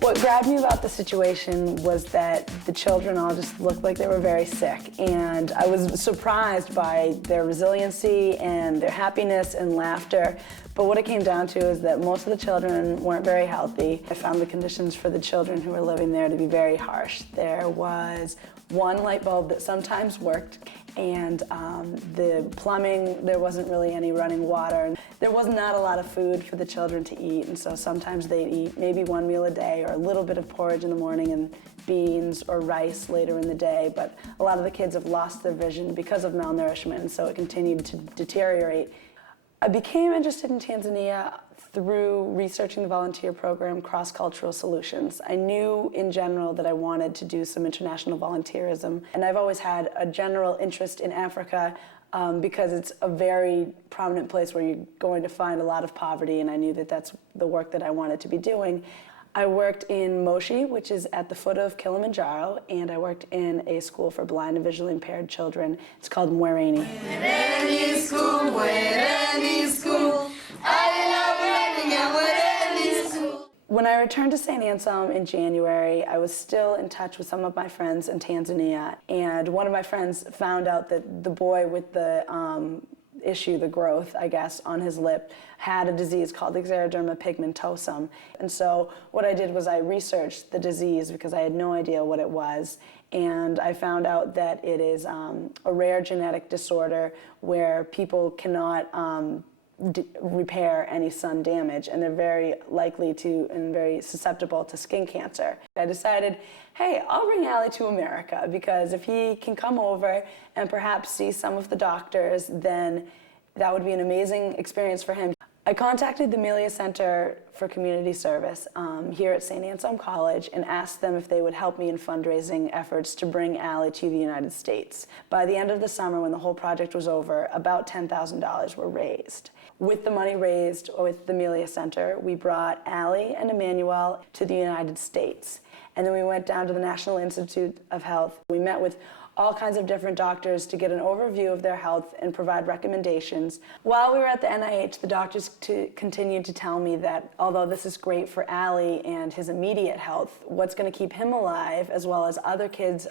What grabbed me about the situation was that the children all just looked like they were very sick, and I was surprised by their resiliency and their happiness and laughter. But what it came down to is that most of the children weren't very healthy. I found the conditions for the children who were living there to be very harsh. There was one light bulb that sometimes worked, and the plumbing, there wasn't really any running water. There was not a lot of food for the children to eat, and so sometimes they'd eat maybe one meal a day or a little bit of porridge in the morning and beans or rice later in the day. But a lot of the kids have lost their vision because of malnourishment, and so it continued to deteriorate. I became interested in Tanzania through researching the volunteer program Cross-Cultural Solutions. I knew in general that I wanted to do some international volunteerism, and I've always had a general interest in Africa because it's a very prominent place where you're going to find a lot of poverty, and I knew that that's the work that I wanted to be doing. I worked in Moshi, which is at the foot of Kilimanjaro, and I worked in a school for blind and visually impaired children. It's called Mwereni. Mwereni School, Mwereni School. I love learning at Mwereni School. When I returned to St. Anselm in January, I was still in touch with some of my friends in Tanzania, and one of my friends found out that the boy with the issue, the growth, I guess, on his lip, had a disease called xeroderma pigmentosum. And so what I did was I researched the disease because I had no idea what it was. And I found out that it is a rare genetic disorder where people cannot repair any sun damage, and they're very likely to and very susceptible to skin cancer. I decided, hey, I'll bring Allie to America, because if he can come over and perhaps see some of the doctors, then that would be an amazing experience for him. I contacted the Amelia Center for Community Service here at St. Anselm College and asked them if they would help me in fundraising efforts to bring Allie to the United States. By the end of the summer, when the whole project was over, about $10,000 were raised. With the money raised with the Amelia Center, we brought Allie and Emmanuel to the United States. And then we went down to the National Institute of Health. We met with all kinds of different doctors to get an overview of their health and provide recommendations. While we were at the NIH, the doctors continued to tell me that although this is great for Allie and his immediate health, what's going to keep him alive, as well as other kids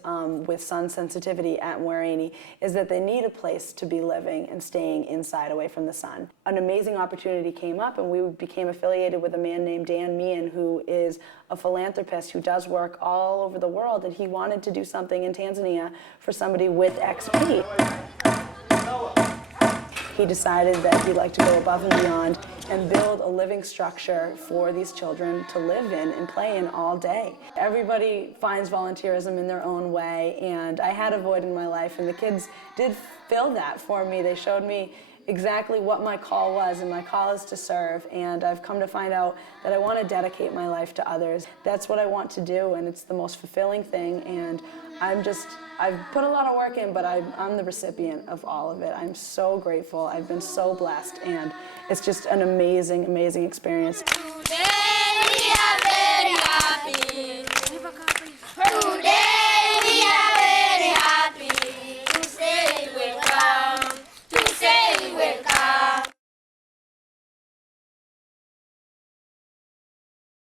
with sun sensitivity at Mwereni, is that they need a place to be living and staying inside away from the sun. An amazing opportunity came up, and we became affiliated with a man named Dan Meehan, who is a philanthropist who does work all over the world, and he wanted to do something in Tanzania for somebody with XP. He decided that he'd like to go above and beyond and build a living structure for these children to live in and play in all day. Everybody finds volunteerism in their own way, and I had a void in my life, and the kids did fill that for me. They showed me exactly what my call was, and my call is to serve, and I've come to find out that I want to dedicate my life to others. That's what I want to do, and it's the most fulfilling thing, and I've put a lot of work in, but I'm the recipient of all of it. I'm so grateful. I've been so blessed, and it's just an amazing, amazing experience.